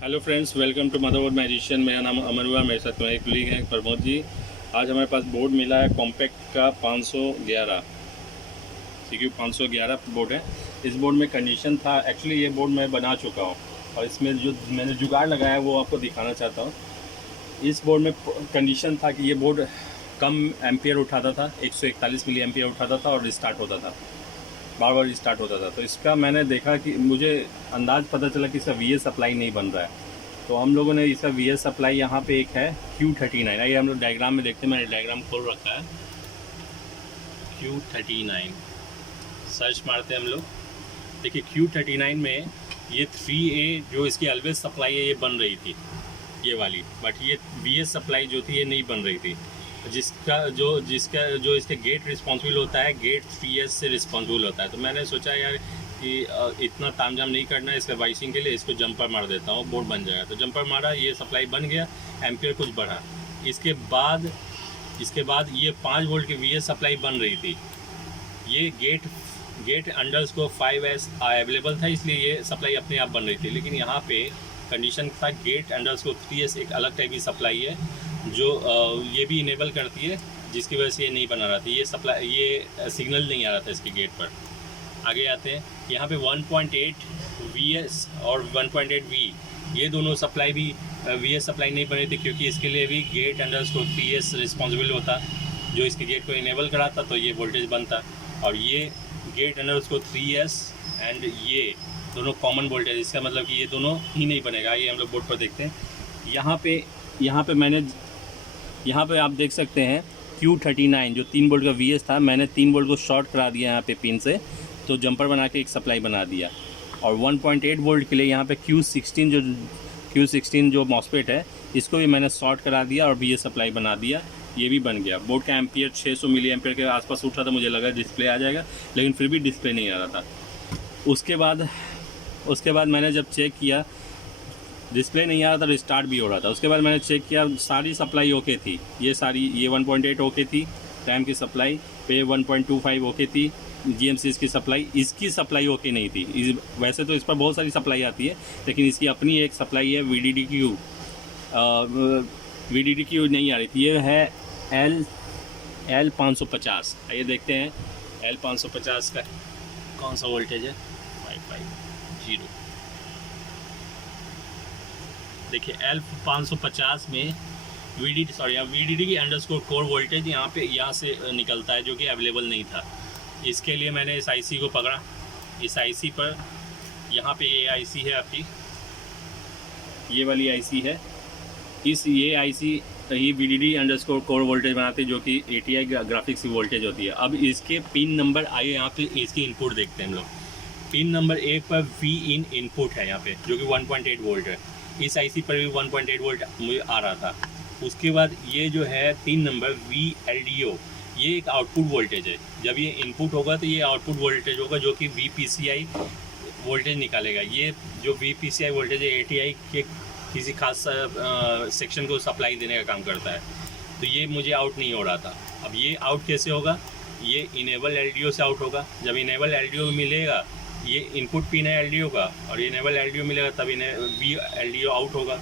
Hello friends, welcome to motherboard magician. मेरा नाम अमर हुआ, मेरे साथ मेरे कलीग हैं प्रमोद जी। आज हमारे पास बोर्ड मिला है कॉम्पैक्ट का 511 CQ 511 बोर्ड है। इस बोर्ड में कंडीशन था, एक्चुअली ये बोर्ड मैं बना चुका हूँ और इसमें जो मैंने जुगाड़ लगाया है वो आपको दिखाना चाहता हूँ। इस बोर्ड में कंडीशन था कि ये बोर्ड कम एम्पियर उठाता था, 141 मिली एम्पियर उठाता था और रिस्टार्ट होता था, बार बार रिस्टार्ट होता था। तो इसका मैंने देखा कि मुझे अंदाज़ पता चला कि इसका VS सप्लाई नहीं बन रहा है। तो हम लोगों ने इसका VS सप्लाई यहाँ पे एक है Q39, आइए हम लोग डायग्राम में देखते हैं। मैंने डायग्राम खोल रखा है, Q39 सर्च मारते हैं हम लोग। देखिए Q39 में ये 3A जो इसकी ऑलवेज सप्लाई है ये बन रही थी, ये वाली, बट ये VS सप्लाई जो थी ये नहीं बन रही थी। जिसका जो इसके गेट रिस्पॉन्सिबल होता है, गेट 3S से रिस्पॉन्सिबल होता है। तो मैंने सोचा यार कि इतना तामझाम नहीं करना है इसका वाइसिंग के लिए, इसको जंपर मार देता हूँ, बोर्ड बन जाएगा। तो जंपर मारा, ये सप्लाई बन गया, एम्पियर कुछ बढ़ा। इसके बाद ये 5 वोल्ट की VS सप्लाई बन रही थी। ये गेट अंडर्स को 5S अवेलेबल था, इसलिए ये सप्लाई अपने आप बन रही थी। लेकिन यहाँ पे कंडीशन था गेट अंडर्स को 3S एक अलग टाइप की सप्लाई है जो ये भी इनेबल करती है, जिसकी वजह से ये नहीं बना रहा था, ये सप्लाई, ये सिग्नल नहीं आ रहा था इसके गेट पर। आगे आते हैं, यहाँ पे 1.8 VS और 1.8 V, ये दोनों सप्लाई भी VS सप्लाई नहीं बनी थी, क्योंकि इसके लिए भी गेट अंडरस्कोर 3S रिस्पॉन्सिबल होता, जो इसके गेट को इनेबल कराता, तो ये वोल्टेज बनता। और ये गेट अंडरस्कोर 3S एंड ये दोनों कॉमन वोल्टेज, इसका मतलब कि ये दोनों ही नहीं बनेगा। ये हम लोग बोर्ड पर देखते हैं। यहाँ पे आप देख सकते हैं Q39 जो 3 वोल्ट का VS था, मैंने 3 वोल्ट को शॉर्ट करा दिया यहाँ पे पिन से, तो जंपर बना के एक सप्लाई बना दिया। और 1.8 वोल्ट के लिए यहाँ पे Q16 जो मॉस्फेट है, इसको भी मैंने शॉर्ट करा दिया और VS सप्लाई बना दिया, ये भी बन गया। बोर्ड का एम्पियर 600 मिली एम्पियर के आसपास उठ रहा था, मुझे लगा डिस्प्ले आ जाएगा, लेकिन फिर भी डिस्प्ले नहीं आ रहा था। उसके बाद मैंने जब चेक किया, डिस्प्ले नहीं आ रहा था, रिस्टार्ट भी हो रहा था। उसके बाद मैंने चेक किया, सारी सप्लाई ओके थी, ये 1.8 ओके थी, रैम की सप्लाई पे 1.25 ओके थी, GMC की सप्लाई, इसकी सप्लाई ओके नहीं थी। वैसे तो इस पर बहुत सारी सप्लाई आती है, लेकिन इसकी अपनी एक सप्लाई है VDDQ नहीं आ रही थी। ये है L550। आइए देखते हैं L550 का कौन सा वोल्टेज है। 550। देखिए L550 में VDD की अंडरस्कोर कोर वोल्टेज यहाँ से निकलता है, जो कि अवेलेबल नहीं था। इसके लिए मैंने इस IC को पकड़ा। इस IC पर यहाँ पे ये IC है आपकी, ये वाली IC है। ये IC ही VDD अंडरस्कोर कोर वोल्टेज बनाती है, जो कि ATI ग्राफिक्स की वोल्टेज होती है। अब इसके पिन नंबर, आइए यहाँ पे इसकी इनपुट देखते हैं हम लोग। पिन नंबर 1 पर Vin इनपुट है यहाँ पे, जो कि 1.8 वोल्ट है। इस IC पर भी 1.8 वोल्ट मुझे आ रहा था। उसके बाद ये जो है 3 नंबर VLDO, ये एक आउटपुट वोल्टेज है। जब ये इनपुट होगा तो ये आउटपुट वोल्टेज होगा, जो कि VPCI वोल्टेज निकालेगा। ये जो VPCI वोल्टेज है ATI के किसी खास सेक्शन को सप्लाई देने का काम करता है। तो ये मुझे आउट नहीं हो रहा था। अब ये आउट कैसे होगा, ये इनेबल LDO से आउट होगा। जब इनेबल LDO मिलेगा, ये इनपुट पिन है LDO का, और इनेबल LDO मिलेगा, तब VLDO आउट होगा।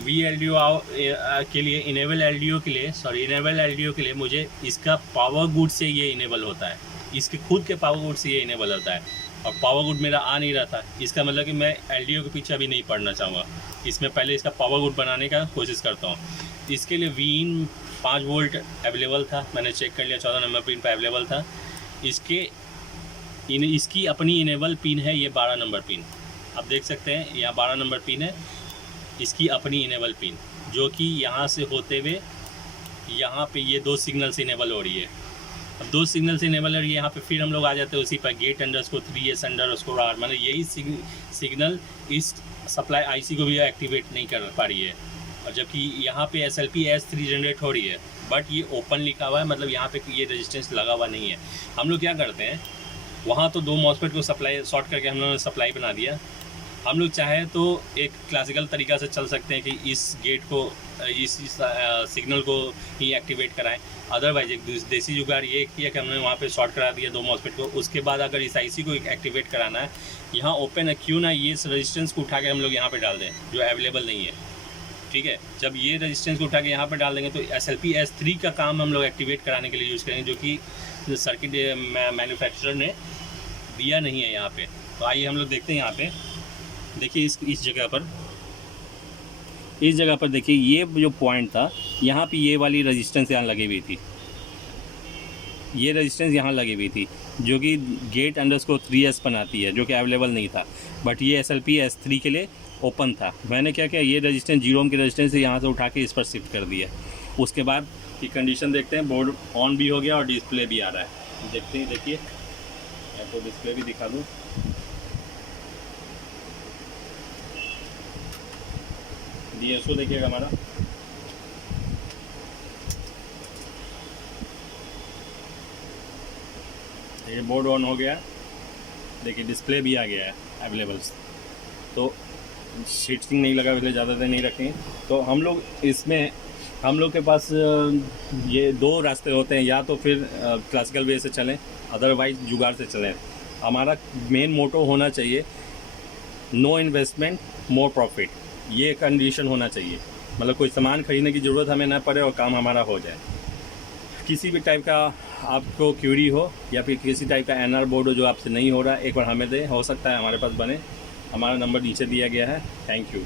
VLDO के लिए इनेबल LDO के लिए मुझे इसका पावर गुड से ये इनेबल होता है, इसके खुद के पावर गुड से ये इनेबल होता है। और पावर गुड मेरा आ नहीं रहा था, इसका मतलब कि मैं LDO के पीछे अभी नहीं पड़ना चाहूँगा। इसमें पहले इसका पावर गुड बनाने का कोशिश करता हूँ। इसके लिए Vin 5 वोल्ट अवेलेबल था, मैंने चेक कर लिया, 14 नंबर पिन पर अवेलेबल था। इसकी अपनी इनेबल पिन है, ये 12 नंबर पिन, आप देख सकते हैं यहाँ 12 नंबर पिन है, इसकी अपनी इनेबल पिन, जो कि यहाँ से होते हुए यहाँ पे ये 2 सिग्नल से इनेबल हो रही है। अब 2 सिग्नल से इनेबल हो रही है, यहाँ पे फिर हम लोग आ जाते हैं उसी पर gate underscore 3S underscore R, मतलब यही सिग्नल इस सप्लाई IC को भी एक्टिवेट नहीं कर पा रही है। और जबकि यहाँ पे SLP S3 जनरेट हो रही है, बट ये ओपन लिखा हुआ है, मतलब यहाँ पे ये रेजिस्टेंस लगा हुआ नहीं है। हम लोग क्या करते हैं, वहाँ तो 2 मॉस्फेट को सप्लाई शॉर्ट करके हम लोगों ने सप्लाई बना दिया, हम लोग चाहे तो एक क्लासिकल तरीक़ा से चल सकते हैं कि इस गेट को इस सिग्नल को ही एक्टिवेट कराएं। अदरवाइज एक देसी जुगाड़ ये किया कि हमने वहाँ पे शॉर्ट करा दिया 2 मॉसफेट को। उसके बाद अगर इस आईसी को एक्टिवेट कराना है, यहाँ ओपन है, क्यों ना ये रेजिस्टेंस को उठा के हम लोग यहाँ पे डाल दें जो अवेलेबल नहीं है। ठीक है, जब ये रेजिस्टेंस को उठा के यहाँ पे डाल देंगे तो SLP S3 का काम हम लोग एक्टिवेट कराने के लिए यूज़ करेंगे, जो कि सर्किट मैन्युफैक्चरर ने दिया नहीं है यहाँ पे। तो आइए हम लोग देखते हैं यहाँ पे। देखिए इस जगह पर देखिए, ये जो पॉइंट था यहाँ पे ये वाली रेजिस्टेंस यहाँ लगी हुई थी, ये रेजिस्टेंस यहाँ लगी हुई थी जो कि गेट अंडरस्कोर 3S बनाती है, जो कि अवेलेबल नहीं था। बट ये SLP S3 के लिए ओपन था। मैंने क्या किया, ये रेजिस्टेंस 0 ओम की रेजिस्टेंस से यहाँ से उठा के इस पर शिफ्ट कर दिया। उसके बाद की कंडीशन देखते हैं, बोर्ड ऑन भी हो गया और डिस्प्ले भी आ रहा है। देखते हैं, देखिए आपको डिस्प्ले भी दिखा दूँ। DSO देखिएगा हमारा, ये बोर्ड ऑन हो गया। देखिए डिस्प्ले भी आ गया है अवेलेबल। तो शीटिंग नहीं लगा, पहले ज़्यादा देर नहीं रखेंगे। तो हम लोग इसमें, हम लोग के पास ये 2 रास्ते होते हैं, या तो फिर क्लासिकल वे से चलें, अदरवाइज जुगाड़ से चलें। हमारा मेन मोटो होना चाहिए नो इन्वेस्टमेंट मोर प्रॉफिट, ये कंडीशन होना चाहिए। मतलब कोई सामान खरीदने की ज़रूरत हमें ना पड़े और काम हमारा हो जाए। किसी भी टाइप का आपको क्यूरी हो या फिर किसी टाइप का NR बोर्ड हो जो आपसे नहीं हो रहा है, एक बार हमें दें, हो सकता है हमारे पास बने। हमारा नंबर नीचे दिया गया है। Thank you.